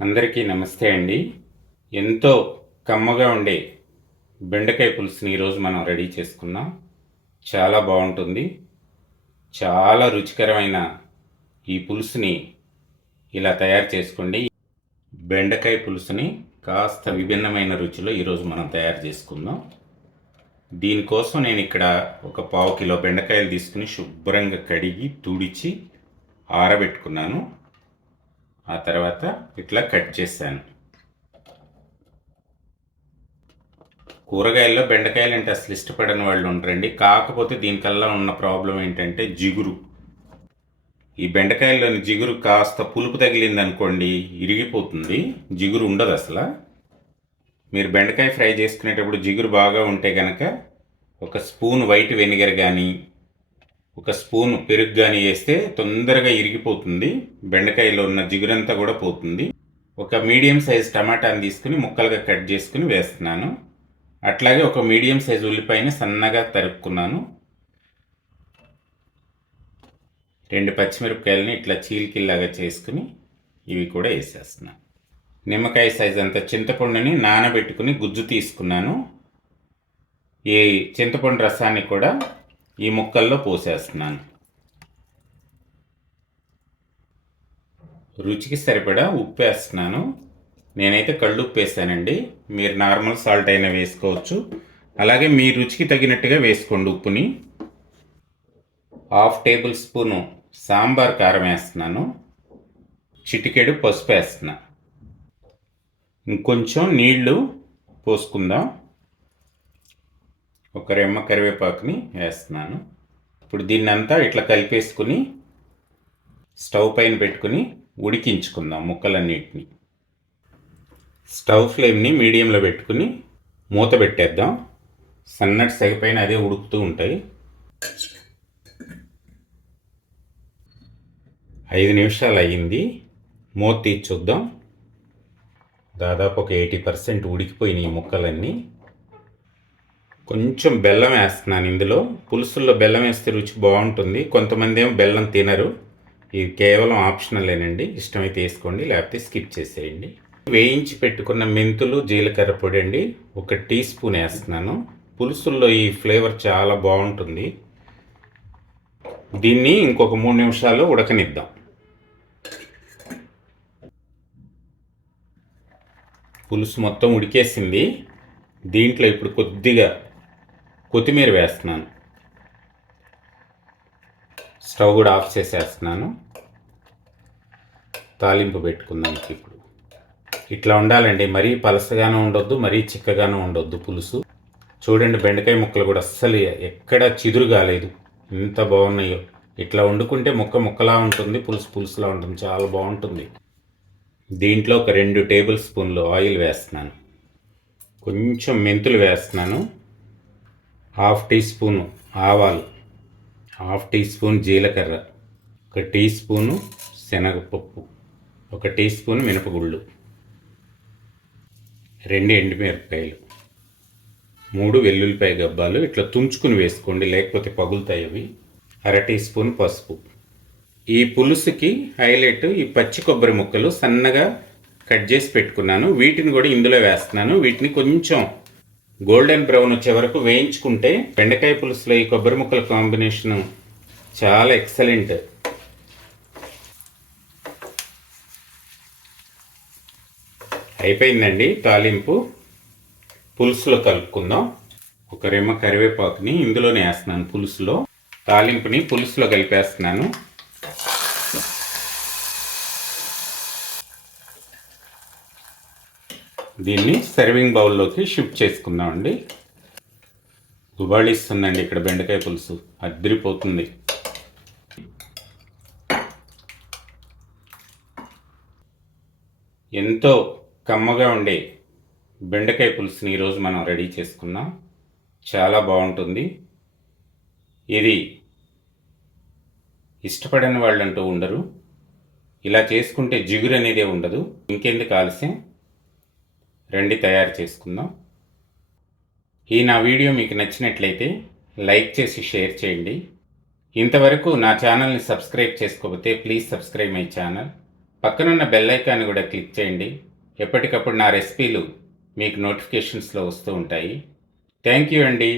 అందరికీ నమస్తే అండి. ఎంతో కమ్మగా ఉండే బెండకాయ పులుసుని ఈరోజు మనం రెడీ చేసుకున్నాం. చాలా బాగుంటుంది. చాలా రుచికరమైన ఈ పులుసుని ఇలా తయారు చేసుకోండి. బెండకాయ పులుసుని కాస్త విభిన్నమైన రుచిలో ఈరోజు మనం తయారు చేసుకుందాం. దీనికోసం నేను ఇక్కడ ఒక పావు కిలో బెండకాయలు తీసుకుని శుభ్రంగా కడిగి తుడిచి ఆరబెట్టుకున్నాను. ఆ తర్వాత ఇట్లా కట్ చేశాను. కూరగాయల్లో బెండకాయలు అంటే అసలు ఇష్టపడని వాళ్ళు ఉంటారండి కాకపోతే దీనికల్లా ఉన్న ప్రాబ్లం ఏంటంటే జిగురు. ఈ బెండకాయల్లోని జిగురు కాస్త పులుపు తగిలింది అనుకోండి ఇరిగిపోతుంది. జిగురు ఉండదు అసలు. మీరు బెండకాయ ఫ్రై చేసుకునేటప్పుడు జిగురు బాగా ఉంటే కనుక ఒక స్పూన్ వైట్ వెనిగర్ కానీ ఒక స్పూన్ పెరుగు కానీ వేస్తే తొందరగా ఇరిగిపోతుంది. బెండకాయలో ఉన్న జిగురంతా కూడా పోతుంది. ఒక మీడియం సైజ్ టమాటాని తీసుకుని ముక్కలుగా కట్ చేసుకుని వేస్తున్నాను. అట్లాగే ఒక మీడియం సైజ్ ఉల్లిపాయని సన్నగా తరుక్కున్నాను. రెండు పచ్చిమిరపకాయలని ఇట్లా చీలికిల్లాగా చేసుకుని ఇవి కూడా వేసేస్తున్నాను నిమ్మకాయ సైజ్ అంత చింతపండుని నానబెట్టుకుని గుజ్జు తీసుకున్నాను. ఈ చింతపండు రసాన్ని కూడా ఈ ముక్కల్లో పోసేస్తున్నాను. రుచికి సరిపడా ఉప్పు వేస్తున్నాను. నేనైతే కళ్ళు ఉప్పు వేసానండి మీరు నార్మల్ సాల్ట్ అయినా వేసుకోవచ్చు. అలాగే మీ రుచికి తగినట్టుగా వేసుకోండి ఉప్పుని. హాఫ్ టేబుల్ స్పూను సాంబార్ కారం వేస్తున్నాను. చిటికెడు పసుపు వేస్తున్నా. ఇంకొంచెం నీళ్ళు పోసుకుందాం. ఒక రెమ్మ కరివేపాకుని వేస్తున్నాను. ఇప్పుడు దీన్నంతా ఇట్లా కలిపేసుకుని స్టవ్ పైన పెట్టుకుని ఉడికించుకుందాం ముక్కలన్నిటిని. స్టవ్ ఫ్లేమ్ని మీడియంలో పెట్టుకుని మూత పెట్టేద్దాం. సన్నటి సెగపైన అదే ఉడుకుతూ ఉంటాయి. ఐదు నిమిషాలు అయ్యింది. మూత తీసి చూద్దాం. దాదాపు ఒక ఎయిటీ పర్సెంట్ ఉడికిపోయినాయి ఈ ముక్కలన్నీ. కొంచెం బెల్లం వేస్తున్నాను ఇందులో. పులుసుల్లో బెల్లం వేస్తే రుచి బాగుంటుంది. కొంతమంది ఏమో బెల్లం తినరు. ఇది కేవలం ఆప్షనలేనండి ఇష్టమైతే వేసుకోండి లేకపోతే స్కిప్ చేసేయండి. వేయించి పెట్టుకున్న మెంతులు జీలకర్ర పొడి అండి. ఒక టీ స్పూన్ వేస్తున్నాను. పులుసుల్లో ఈ ఫ్లేవర్ చాలా బాగుంటుంది. దీన్ని ఇంకొక మూడు నిమిషాలు ఉడకనిద్దాం. పులుసు మొత్తం ఉడికేసింది. దీంట్లో ఇప్పుడు కొద్దిగా కొత్తిమీర వేస్తున్నాను. స్టవ్ కూడా ఆఫ్ చేసేస్తున్నాను. తాలింపు పెట్టుకుందాం ఇప్పుడు. ఇట్లా ఉండాలండి. మరీ పలసగానూ ఉండొద్దు మరీ చిక్కగానూ ఉండొద్దు పులుసు. చూడండి బెండకాయ ముక్కలు కూడా అస్సలు ఎక్కడ చిదురు కాలేదు. ఎంత బాగున్నాయో. ఇట్లా వండుకుంటే ముక్క ముక్కలా ఉంటుంది పులుసు పులుసులా ఉంటుంది చాలా బాగుంటుంది. దీంట్లో ఒక రెండు టేబుల్ స్పూన్లు ఆయిల్ వేస్తున్నాను. కొంచెం మెంతులు వేస్తున్నాను. హాఫ్ టీ స్పూను ఆవాలు హాఫ్ టీ స్పూన్ జీలకర్ర ఒక టీ స్పూను శనగపప్పు ఒక టీ స్పూన్ మినపగుళ్ళు రెండు ఎండుమిరపకాయలు మూడు వెల్లుల్లిపాయ గబ్బాలు ఇట్లా తుంచుకుని వేసుకోండి లేకపోతే పగులుతాయి అవి. అర టీ స్పూన్ పసుపు. ఈ పులుసుకి హైలైట్ ఈ పచ్చి కొబ్బరి ముక్కలు సన్నగా కట్ చేసి పెట్టుకున్నాను. వీటిని కూడా ఇందులో వేస్తున్నాను. వీటిని కొంచెం గోల్డెన్ బ్రౌన్ వచ్చే వరకు వేయించుకుంటే బెండకాయ పులుసులో ఈ కొబ్బరి ముక్కల కాంబినేషన్ చాలా ఎక్సలెంట్. అయిపోయిందండి తాలింపు. పులుసులో కలుపుకుందాం. ఒక రెమ్మ కరివేపాకుని ఇందులోనే వేస్తున్నాను పులుసులో. తాలింపుని పులుసులో కలిపేస్తున్నాను. దీన్ని సర్వింగ్ బౌల్లోకి షిఫ్ట్ చేసుకుందామండి. గుబాళిస్తుందండి ఇక్కడ బెండకాయ పులుసు. అద్దరిపోతుంది. ఎంతో కమ్మగా ఉండే బెండకాయ పులుసుని ఈరోజు మనం రెడీ చేసుకున్నాం. చాలా బాగుంటుంది. ఇది ఇష్టపడని వాళ్ళంటూ ఉండరు. ఇలా చేసుకుంటే జిగురు అనేదే ఉండదు. ఇంకెందుకు ఆలస్యం? రండి తయారు చేసుకుందాం. ఈ నా వీడియో మీకు నచ్చినట్లయితే లైక్ చేసి షేర్ చేయండి. ఇంతవరకు నా ఛానల్ని సబ్స్క్రైబ్ చేసుకోకపోతే ప్లీజ్ సబ్స్క్రైబ్ మై ఛానల్. పక్కనున్న బెల్ ఐకాన్ కూడా క్లిక్ చేయండి. ఎప్పటికప్పుడు నా రెసిపీలు మీకు నోటిఫికేషన్స్లో వస్తూ ఉంటాయి. థ్యాంక్ యూ అండి.